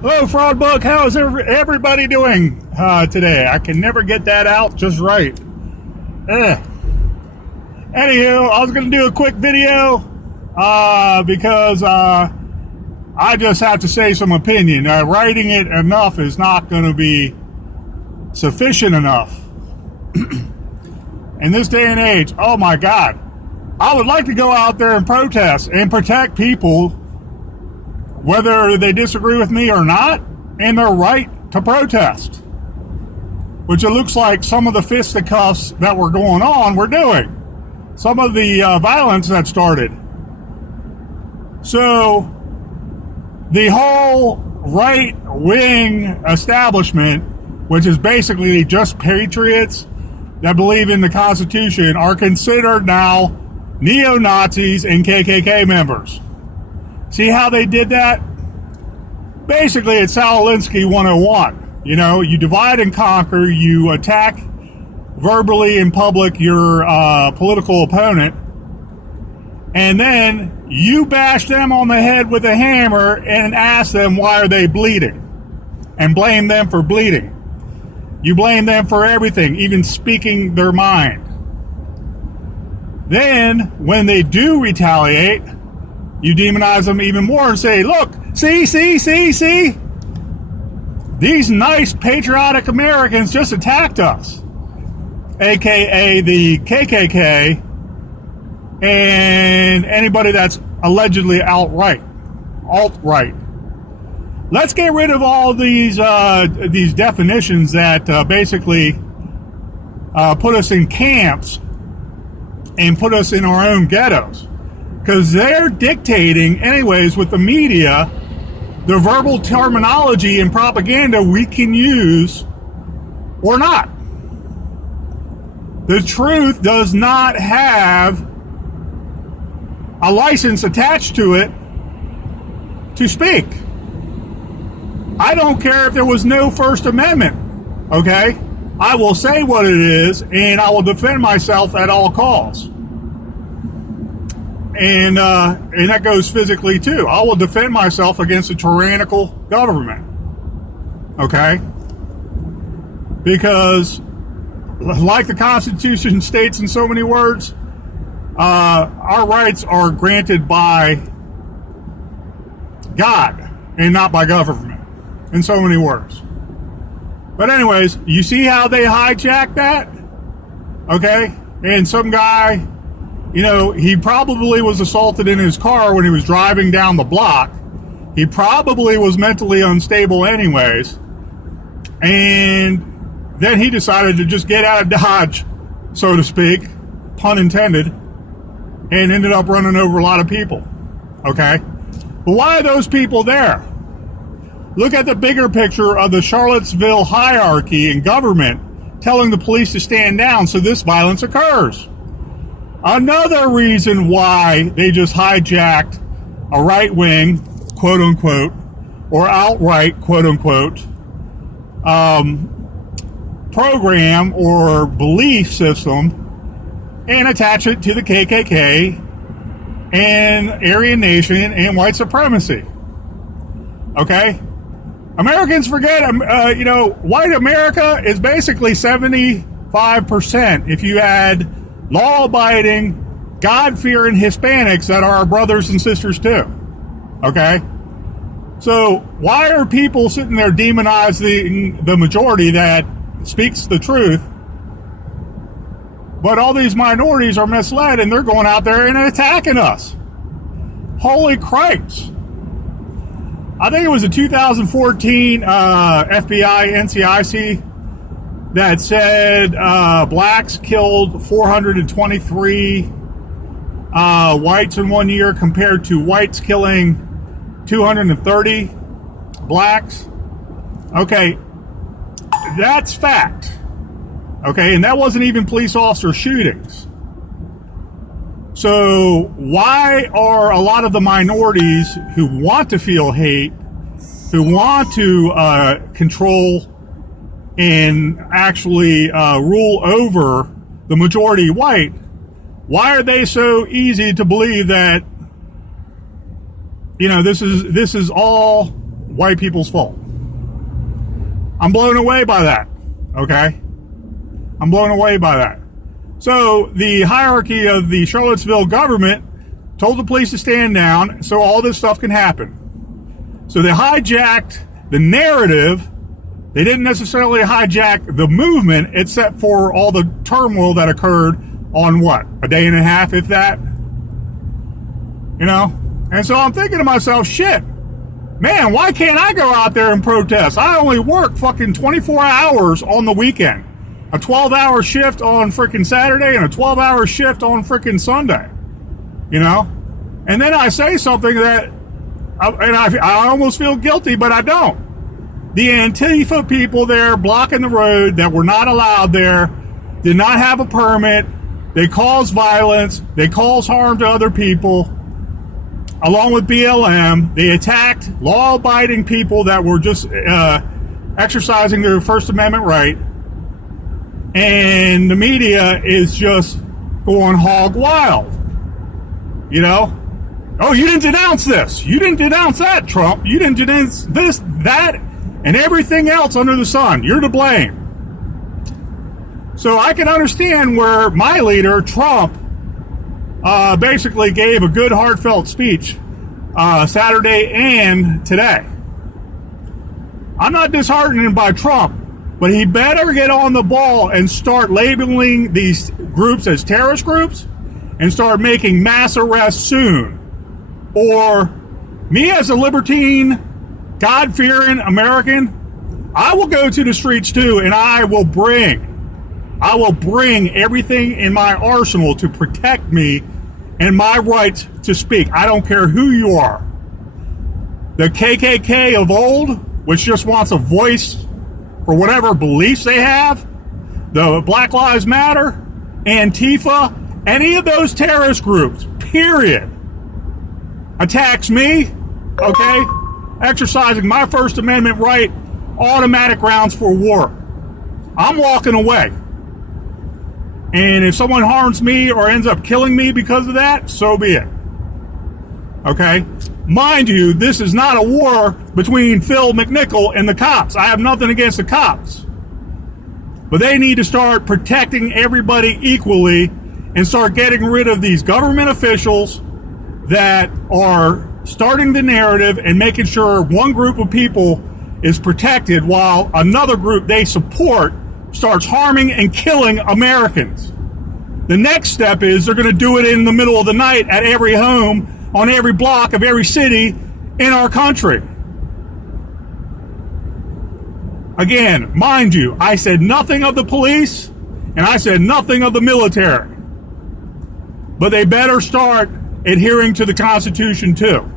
Hello, Fraud Bug. How is everybody doing today? I can never get that out just right. Anywho, I was going to do a quick video because I just have to say some opinion. Writing it enough is not going to be sufficient enough. In this day and age, oh my God, I would like to go out there and protest and protect people, whether they disagree with me or not, and their right to protest, which it looks like some of the fisticuffs that were going on were doing. Some of the violence that started. So the whole right-wing establishment, which is basically just patriots that believe in the Constitution, are considered now neo-Nazis and KKK members. See how they did that? Basically, it's Alinsky 101. You know, you divide and conquer, you attack verbally in public your political opponent, and then you bash them on the head with a hammer and ask them why are they bleeding, and blame them for bleeding. You blame them for everything, even speaking their mind. Then, when they do retaliate, you demonize them even more and say, look, see? These nice patriotic Americans just attacked us. AKA the KKK and anybody that's allegedly alt-right. Let's get rid of all these definitions that basically put us in camps and put us in our own ghettos. Because they're dictating, anyways, with the media, the verbal terminology and propaganda we can use or not. The truth does not have a license attached to it to speak. I don't care if there was no First Amendment, okay? I will say what it is, and I will defend myself at all costs. And that goes physically too. I will defend myself against a tyrannical government. Okay? Because, like the Constitution states in so many words, our rights are granted by God and not by government. In so many words. But anyways, you see how they hijacked that? Okay? And some guy, you know, he probably was assaulted in his car when he was driving down the block. He probably was mentally unstable anyways. And then he decided to just get out of Dodge, so to speak, pun intended, and ended up running over a lot of people. Okay? But why are those people there? Look at the bigger picture of the Charlottesville hierarchy in government telling the police to stand down so this violence occurs. Another reason why they just hijacked a right-wing, quote-unquote, or outright, quote-unquote, program or belief system and attach it to the KKK and Aryan Nation and white supremacy. Okay? Americans forget, white America is basically 75% if you add law-abiding, God-fearing Hispanics that are our brothers and sisters too. Okay? So why are people sitting there demonizing the majority that speaks the truth, but all these minorities are misled and they're going out there and attacking us? Holy cripes. I think it was a 2014 FBI NCIC that said blacks killed 423 whites in 1 year compared to whites killing 230 blacks. Okay, that's fact. Okay, and that wasn't even police officer shootings. So why are a lot of the minorities who want to feel hate, who want to control and actually rule over the majority white, why are they so easy to believe that, you know, this is all white people's fault. I'm blown away by that. Okay? I'm blown away by that. So the hierarchy of the Charlottesville government told the police to stand down so all this stuff can happen. So they hijacked the narrative. They didn't necessarily hijack the movement, except for all the turmoil that occurred on what? A day and a half, if that? You know? And so I'm thinking to myself, shit, man, why can't I go out there and protest? I only work fucking 24 hours on the weekend. A 12-hour shift on freaking Saturday and a 12-hour shift on freaking Sunday. You know? And then I say something that, I almost feel guilty, but I don't. The Antifa people there blocking the road that were not allowed there, did not have a permit. They caused violence. They caused harm to other people. Along with BLM, they attacked law-abiding people that were just exercising their First Amendment right. And the media is just going hog wild. You know? Oh, you didn't denounce this. You didn't denounce that, Trump. You didn't denounce this, that, and everything else under the sun. You're to blame. So I can understand where my leader, Trump, basically gave a good heartfelt speech Saturday and today. I'm not disheartened by Trump, but he better get on the ball and start labeling these groups as terrorist groups and start making mass arrests soon. Or me as a libertine, God-fearing American, I will go to the streets too, and I will bring everything in my arsenal to protect me and my right to speak. I don't care who you are. The KKK of old, which just wants a voice for whatever beliefs they have, the Black Lives Matter, Antifa, any of those terrorist groups, period, attacks me, okay, exercising my First Amendment right, automatic grounds for war. I'm walking away. And if someone harms me or ends up killing me because of that, so be it. Okay? Mind you, this is not a war between Phil McNichol and the cops. I have nothing against the cops. But they need to start protecting everybody equally and start getting rid of these government officials that are starting the narrative and making sure one group of people is protected while another group they support starts harming and killing Americans. The next step is they're going to do it in the middle of the night at every home, on every block of every city in our country. Again, mind you, I said nothing of the police and I said nothing of the military. But they better start adhering to the Constitution too.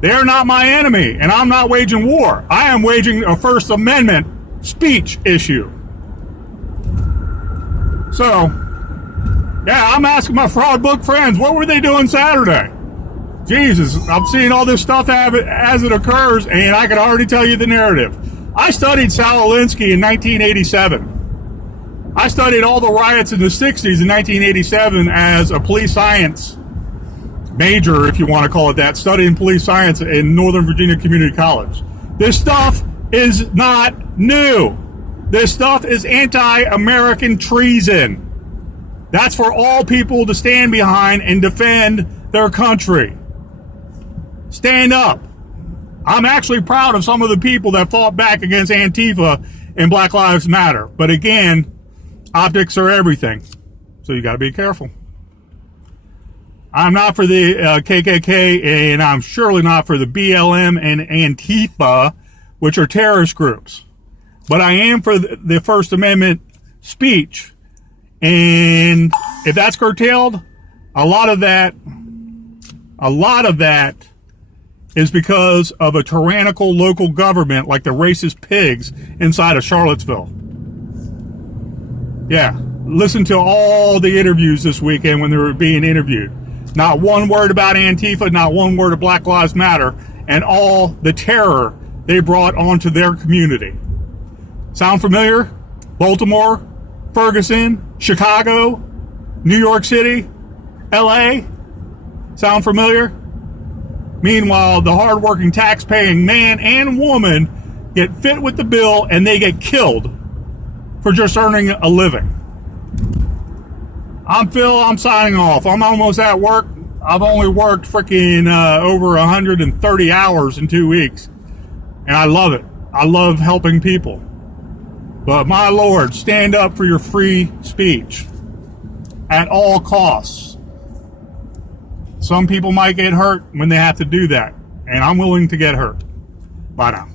They're not my enemy, and I'm not waging war. I am waging a First Amendment speech issue. So, yeah, I'm asking my fraud book friends, what were they doing Saturday? Jesus, I'm seeing all this stuff as it occurs, and I can already tell you the narrative. I studied Saul Alinsky in 1987. I studied all the riots in the 60s in 1987 as a police science major, if you want to call it that, studying police science in Northern Virginia Community College. This stuff is not new. This stuff is anti-American treason. That's for all people to stand behind and defend their country. Stand up. I'm actually proud of some of the people that fought back against Antifa and Black Lives Matter. But again, optics are everything. So you got to be careful. I'm not for the KKK, and I'm surely not for the BLM and Antifa, which are terrorist groups. But I am for the First Amendment speech. And if that's curtailed, a lot of that is because of a tyrannical local government like the racist pigs inside of Charlottesville. Yeah, listen to all the interviews this weekend when they were being interviewed. Not one word about Antifa, not one word of Black Lives Matter, and all the terror they brought onto their community. Sound familiar? Baltimore, Ferguson, Chicago, New York City, LA? Sound familiar? Meanwhile, the hardworking, tax-paying man and woman get fit with the bill and they get killed for just earning a living. I'm Phil. I'm signing off. I'm almost at work. I've only worked freaking over 130 hours in 2 weeks. And I love it. I love helping people. But my Lord, stand up for your free speech at all costs. Some people might get hurt when they have to do that. And I'm willing to get hurt. Bye now.